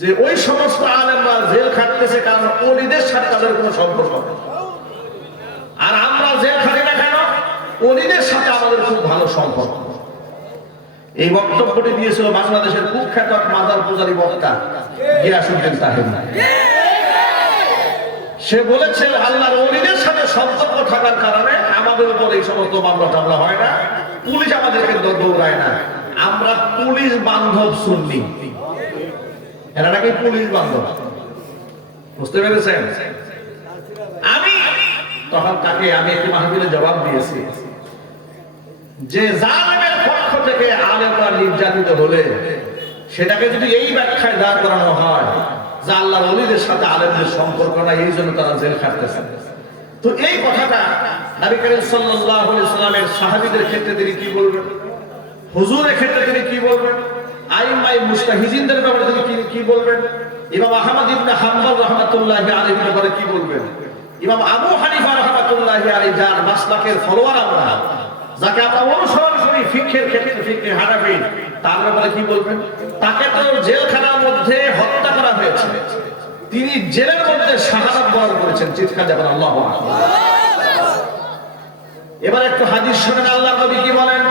যে ওই সমস্ত আলেমরা জেল খাটতেছে কারণ ওলিদের সাথে তাদের কোনো সম্পর্ক নেই, আর আমরা জেল খাটি না কেন? ওলিদের সাথে আমাদের খুব ভালো সম্পর্ক। এই বক্তব্যটি দিয়েছিল বাংলাদেশের কুখ্যাত মাজার পূজারী বক্তা গিয়াসউদ্দিন তাহের। সে বলেছে আল্লাহর ওলিদের সাথে সম্পর্ক থাকার কারণে আমাদের উপর এই সমস্ত মামলা টামলা হয় না, পুলিশ আমাদেরকে দৌড়ায় না, আমরা পুলিশ বান্ধব সুন্নি। এরা নাকি পুলিশ বান্ধব, বুঝতে পেরেছেন? আমি তখন তাকে আমি একটি মাহফিলে জবাব দিয়েছি যে জালেমের পক্ষ থেকে আলেমরা নির্যাতিত হলে সেটাকে যদি এই ব্যাখ্যায় দাঁড় করানো হয় যে আল্লাহর ওলিদের সাথে আলেমদের সম্পর্ক নাই, এই জন্য তারা জেল খাটতেছে, তো এই কথাটা নবী করিম সাল্লাল্লাহু আলাইহি ওয়াসাল্লামের সাহাবীদের ক্ষেত্রে তিনি কি বলবেন, হুজুরের ক্ষেত্রে তিনি কি বলবেন, আইমায়ে মুজতাহিদিনদের ব্যাপারে তিনি কি বলবেন, ইমাম আহমদ ইবনে হাম্বল রাহমাতুল্লাহি আলাইহির ব্যাপারে কি বলবেন, ইমাম আবু হানিফা রাহমাতুল্লাহি আলাইহি যার মাসলাকের ফলোয়ার আমরা, যাকে আমরা অনুসরণ করি ফিকহের ক্ষেত্রে, ফিকহে হানাফি, তার ব্যাপারে কি বলবেন? তাকে তো জেলখানার মধ্যে হত্যা করা হয়েছে, তিনি জেলের মধ্যে শাহাদাত বরণ করেছেন, চিৎকার যাবেন আল্লাহু আকবার। এবার একটু হাদিস শুনেন আল্লাহর নবী কি বলেন।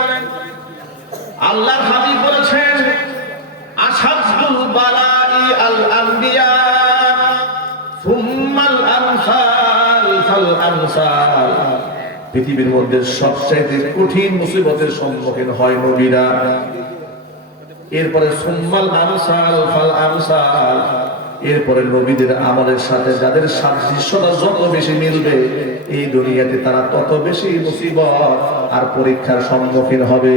আল্লাহর হাবিব বলেছেন আশাদুল বালাই আল আম্বিয়া সুম্মাল আমসাল ফাল আমসাল, পৃথিবীর মধ্যে সবচেয়ে কঠিন মুসিবতের সম্মুখীন হয় নবীরা, এরপরে সুম্মাল আমসাল ফাল আমসাল, এরপরে নবীদের আমলের সাথে যাদের সাদৃশ্যতা যত বেশি মিলবে এই দুনিয়াতে তারা তত বেশি মুসিবত আর পরীক্ষার সম্মুখীন হবে।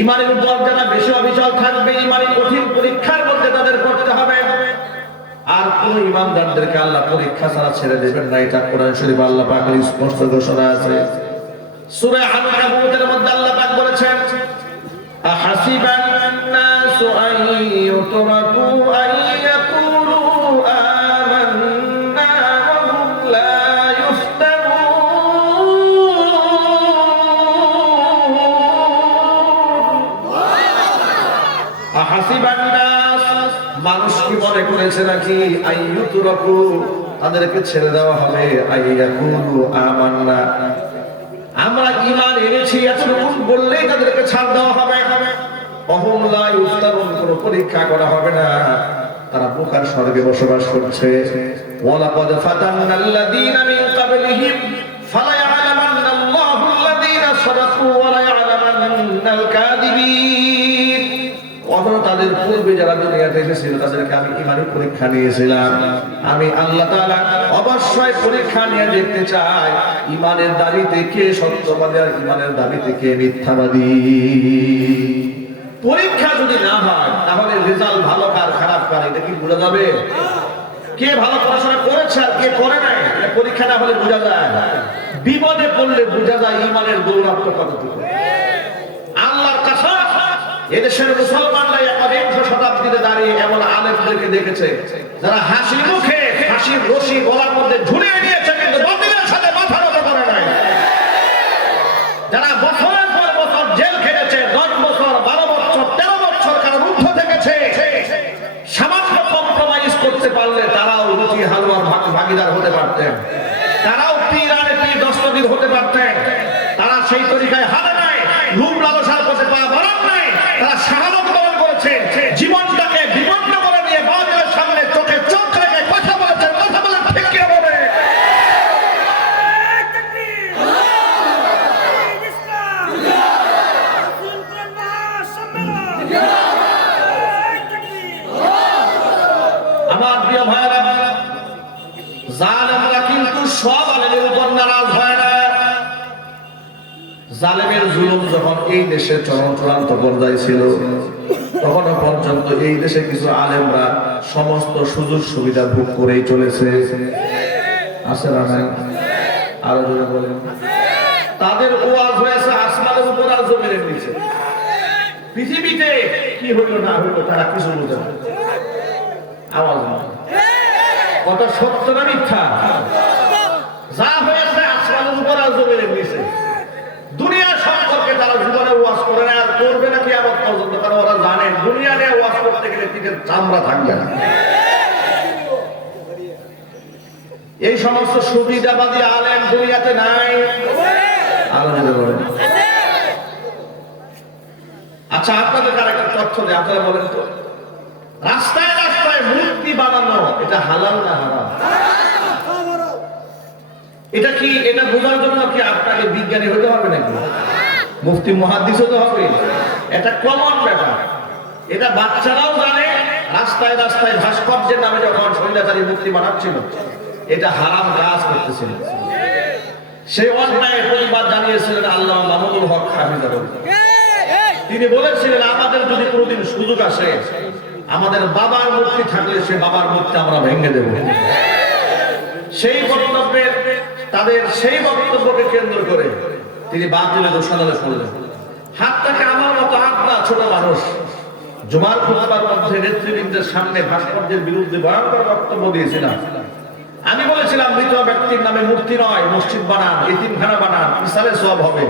ঈমানের উপর যারা বেশি অবিচল থাকবে ঈমানের কঠিন পরীক্ষার মধ্যে তাদের পড়তে হবে, আর কোন ঈমানদারদেরকে আল্লাহ পরীক্ষা ছাড়া ছেড়ে দেবেন না, এটা কোরআন শরীফে আল্লাহ পাকের স্পষ্ট ঘোষণা আছে। সূরা আনকাবুতের মধ্যে আল্লাহ পাক বলেছেন আহাসিবান নাসু আন ইউতরাকু আন ইয়াকুলু আমান্না ওয়া হুম লা ইফতানুন। আহাসিবান নাস, মানুষ কি মনে করেছে নাকি আন ইউতরাকু, তাদেরকে ছেড়ে দেওয়া হবে, আন ইয়াকুলু আমান্না, আমরা ঈমান এনেছি এতটুকু বললেই তাদেরকে ছাড় দেওয়া হবে, ওহুম লা ইফতানুন, কোনো পরীক্ষা করা হবে না, তারা বোকার স্বর্গে বসবাস করছে। ওয়ালাকাদ ফাতান্নাল্লাযীনা মিন ক্বাবলিহিম ফালা ইয়ালামান্নাল্লাহুল্লাযীনা সাদাকু ওয়া লা ইয়ালামান্নাল কাযিবিন। অথচ তাদের পূর্বে যারা দুনিয়াতে এসেছিল তাদেরকে আমি ঈমানি পরীক্ষা নিয়েছিলাম, আমি আল্লাহ তাআলা অবশ্যই পরীক্ষা নিয়ে দেখতে চাই ঈমানের দাবিতে কে সত্যবাদী আর ঈমানের দাবিতে কে মিথ্যাবাদী। পরীক্ষা যদি না হয় তাহলে রেজাল্ট ভালো কার খারাপ কার এটা কি বোঝা যাবে? কে ভালো পড়াশোনা করেছে আর কে করে নাই এটা পরীক্ষা না হলে বোঝা যায় না। বিপদে পড়লে বোঝা যায় ঈমানের গৌরব কতটুকু। আল্লাহর কাছে এদেশের মুসলমানরা একবিংশ শতাব্দীতে দাঁড়িয়ে এমন আলেমদেরকে দেখেছে যারা হাসি মুখে হাসির রশি গলার মধ্যে ঝুলিয়ে নিয়েছে কিন্তু বাতিলের সাথে মাথা নত করে নাই, যারা বছরের পর বছর জেল খেটেছে, 10 বছর 12 বছর 13 বছর কারো রুদ্ধ থেকেছে, সামান্য কম্প্রোমাইজ করতে পারলে তারাও রুটি হালুয়ার ভাগীদার হতে পারতেন, তারাও পীর আর পীর দস্তগীর হতে পারতেন, তারা সেই তরিকায় হাতে নাই, লোভ লালসার পথে পা বাড়ান নাই, তারা শাহাদাত বরণ করেছে, জীবনটাকে বিপন্ন করে নিয়ে বাতিলের সামনে চোখে চোখ রেখে কথা বলেছে, কথা বলে ঠিক কি হবে? আমার প্রিয় ভাইরা, জালেমরা কিন্তু সব আলেমের উপর নারাজ হয় না। জালেমের জুলুম যখন এই দেশে চূড়ান্ত পর্যায়ে ছিল তখন পর্যন্ত এই দেশে কিছু আলেমরা সমস্ত সুযোগ সুবিধা ভোগ করেই চলেছে, আছে না নাই? আরো জোরে বলেন। তাদের ওয়াজ হয়েছে আসমানের উপর আর জমিনের নিচে, পৃথিবীতে কি হইলো না হইলো তারা কিছু বোঝে না। আওয়াজ কত সত্য না মিথ্যা? যা হয়েছে আসমানের উপর আর জমিনের নিচে, দুনিয়া সম্পর্কে তারা জীবনে ওয়াজ করে না আর করবে না কিয়ামত পর্যন্ত, কারণ ওরা জানেন দুনিয়া নিয়ে ওয়াজ করতে গেলে তিনের চামড়া থাকবে না। এই সমস্ত সুবিধাবাদী আলেম দুনিয়াতে নাই। আচ্ছা, আপনাদের আরেকটা তথ্য দেয়, আপনারা বলেন তো, রাস্তায় রাস্তায় মূর্তি বানানো এটা হালাল না হারাম? এটা কি, এটা বোঝার জন্য কি আপনাকে বিজ্ঞানী হতে হবে নাকি, মুফতি মুহাদ্দিস হতে হবে? এটা কমন ব্যাপার, এটা বাচ্চারাও জানে। রাস্তায় রাস্তায় ভাস্কর্যের নামে যখন স্বৈরাচারী মূর্তি বানাচ্ছিল, এটা হারাম কাজ করতেছিল। সেই অন্যায়ের প্রতিবাদ জানিয়েছিলেন আল্লামা মামুনুল হক হাফিজাহুল্লাহ। তিনি বলেছিলেন, আমাদের যদি কোনোদিন সুযোগ আসে, আমাদের বাবার মূর্তি থাকলে সে বাবার মূর্তি আমরা ভেঙে দেব। সেই বক্তব্যের, তাদের সেই বক্তব্যকে কেন্দ্র করে তিনি বাতিলের ঘোষণা করলেন। হাত থেকে আমার মতো আড্ডা ছোট মানুষ জুমার খুতবার মধ্যে নেতৃবৃন্দের সামনে ভাস্কর্যের বিরুদ্ধে ভয়ঙ্কর বক্তব্য দিয়েছিলাম। আমি বলেছিলাম, মৃত ব্যক্তির নামে মূর্তি নয়, মসজিদ বানান, এতিমখানা বানান, ইসালে সওয়াব হবে,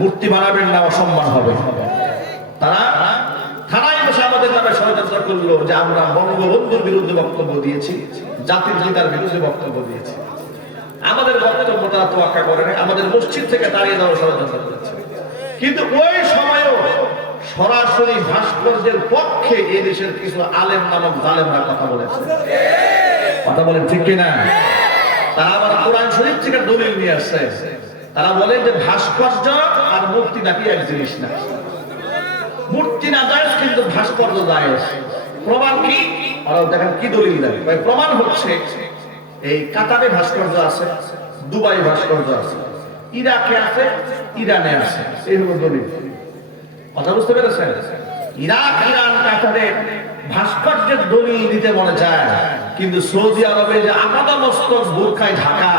মূর্তি বানাবেন না, অসম্মান হবে। তারা থানায় বসে আমাদের নামে ষড়যন্ত্র করলো যে আমরা বঙ্গবন্ধুর বিরুদ্ধে বক্তব্য দিয়েছি, জাতির পিতার বিরুদ্ধে বক্তব্য দিয়েছি। আমাদের বক্তব্য তারা তোয়াক্কা করে না, আমাদের মসজিদ থেকে তাড়িয়ে দেওয়ার ষড়যন্ত্র করেছে। কিন্তু ওই সময়ও সরাসরি ভাস্কর্যের পক্ষে এই দেশের কিছু আলেম নামক জালেমরা কথা বলেছে। কথা বলেন ঠিক কিনা? তারা আবার কোরআন শরীফ থেকে দলিল নিয়ে আসছে। তারা বলে যে ভাস্কর্য আর মূর্তি নাকি এক জিনিস না। মূর্তি না জায়েজ, কিন্তু ভাস্কর্য জায়েজ। প্রমাণ কি? আর দেখেন কি দলিল দেয়। প্রমাণ হচ্ছে এই কাতারে ভাস্কর্য আছে, দুবাই ভাস্কর্য আছে, ইরাকে আছে, ইরানে আছে। এই হলো দলিল। কথা বুঝতে পেরেছেন? ইরাক, ইরান, কাতারে ভাস্কর্যের দলিল দিতে মনে চায়, কিন্তু সৌদি আরবে যে আপাদা মস্তক বোরখায় ঢাকা,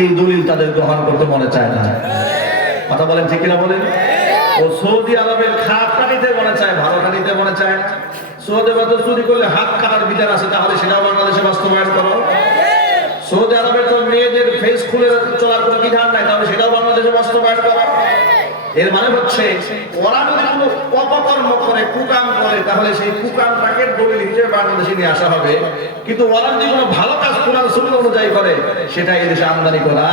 এই দলিল তাদের গ্রহণ করতে মনে চায় না। কথা বলেন ঠিক কিনা বলেন? ও সৌদি আরবের খাতটা নিতে মনে চায়, ভালোটা নিতে মনে চায় না। সৌদি আরবে চুরি করলে হাত কাটার বিচার আছে, তাহলে সেটাও বাংলাদেশে বাস্তবায়ন করো। সৌদি আরবের তো মেয়েদের ফেস খুলে চলার কোনো বিধান নাই, তাহলে সেটাও বাংলাদেশে বাস্তবায়ন করো। এর মানে হচ্ছে ওরা যদি কোনো অপকর্ম করে, কুকাম করে, তাহলে সেই কুকামটাকে দলিল হিসেবে বাংলাদেশে নিয়ে আসা হবে। কিন্তু ওরা যদি কোনো ভালো কাজ কোরআন সুন্নাহ অনুযায়ী করে, সেটা এই দেশে আমদানি করা